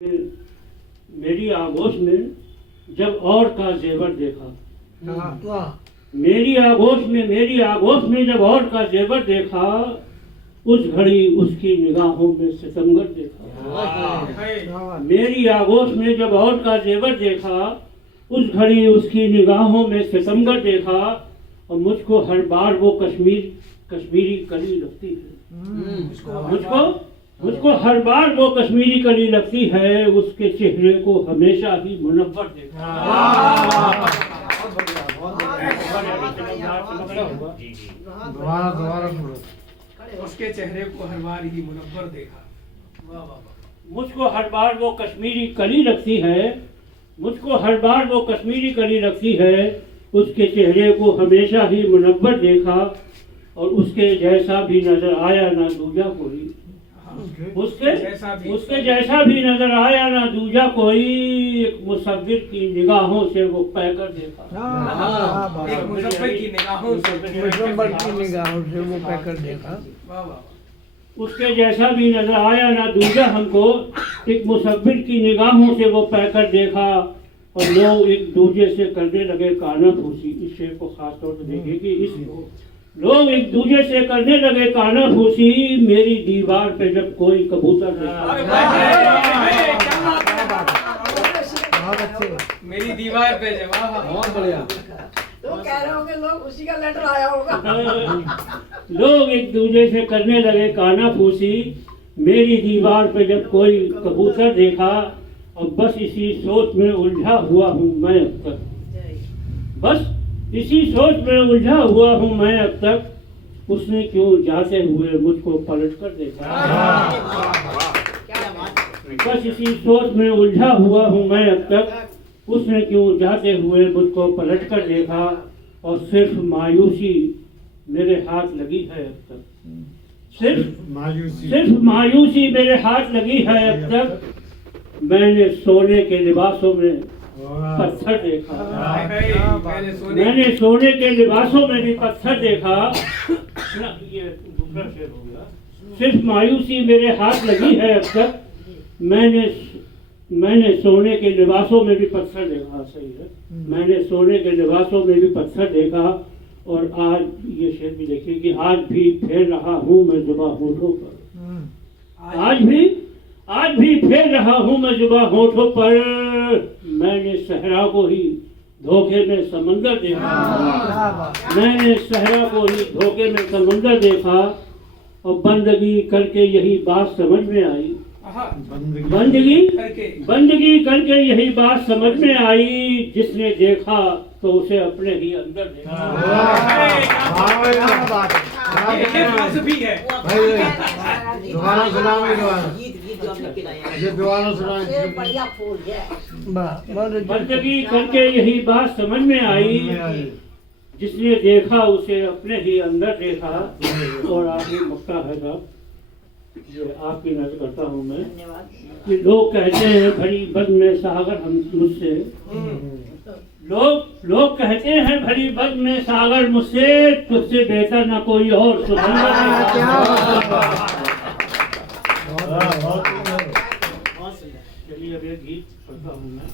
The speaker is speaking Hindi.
मेरी आगोश में जब और का जेवर देखा, मेरी आगोश में जब और का जेवर देखा, उस घड़ी उसकी निगाहों में सितमगर देखा। मेरी आगोश में जब और का जेवर देखा, उस घड़ी उसकी निगाहों में सितमगर देखा, और मुझको हर बार वो कश्मीरी कली लगती है। मुझको हर बार वो कश्मीरी कली लगती है, उसके चेहरे को हमेशा ही मुनव्वर देखा। उसके चेहरे को हर बार ही मुनव्वर देखा। मुझको हर बार वो कश्मीरी कली लगती है, मुझको हर बार वो कश्मीरी कली लगती है, उसके चेहरे को हमेशा ही मुनव्वर देखा, और उसके जैसा भी नजर आया ना दूजा कोई। उसके जैसा भी नजर आया ना दूजा कोई। एक मुसव्विर की निगाहों से वो पैकर देखा। एक मुसव्विर की निगाहों से वो पैकर देखा। उसके जैसा भी नजर आया ना दूजा हमको, एक मुसव्विर की निगाहों से वो पैकर देखा, और लोग एक दूजे से करने लगे काना फूसी। इस शेर को खास तौर पर देखिए कि इसको लोग एक दूजे से करने लगे काना फूसी, मेरी दीवार पे जब कोई कबूतर देखा। मेरी दीवार पे जवाब बहुत बढ़िया। तो कह रहे होंगे लोग उसी का लेटर आया होगा। लोग एक दूजे से करने लगे काना फूसी, मेरी दीवार पे जब कोई कबूतर देखा, और बस इसी सोच में उलझा हुआ हूँ मैं अब तक। बस इसी सोच में उलझा हुआ हूँ मैं अब तक, उसने क्यों जाते हुए मुझको पलट कर देखा। बस इसी सोच में उलझा हुआ हूँ मैं अब तक, उसने क्यों जाते हुए मुझको पलट कर देखा, और सिर्फ मायूसी मेरे हाथ लगी है अब तक। सिर्फ मायूसी मेरे हाथ लगी है अब तक। मैंने सोने के लिबासों में पत्थर देखा। मैंने सोने के लिबासों में भी पत्थर देखा। ये दूसरा शेर हो गया। सिर्फ मायूसी मेरे हाथ लगी है अब तक। मैंने सोने के लिबासों में भी पत्थर देखा। सही है, मैंने सोने के लिबासों में भी पत्थर देखा, और आज ये शेर भी देखिए कि आज भी फेर रहा हूँ मैं जुबां होठों पर। आज भी फेर रहा हूँ मैं जुबां होठों पर। मैंने सहरा को ही धोखे में समंदर देखा। मैंने सहरा को ही धोखे में समंदर देखा, और बंदगी करके यही बात समझ में आई। बंदगी करके यही बात समझ में आई, जिसने देखा तो उसे अपने ही अंदर देखा। बंदगी करके यही बात समझ में आई, जिसने देखा उसे अपने ही अंदर देखा। और आखिरी मक्का है साहब, ये आपकी नजर करता हूँ मैं, कि लोग कहते हैं भरी बद में सागर हम मुझसे। लोग कहते हैं भरी बद में सागर मुझसे, तुझसे बेहतर ना कोई और चलिए अब एक गीत पढ़ता हूँ मैं।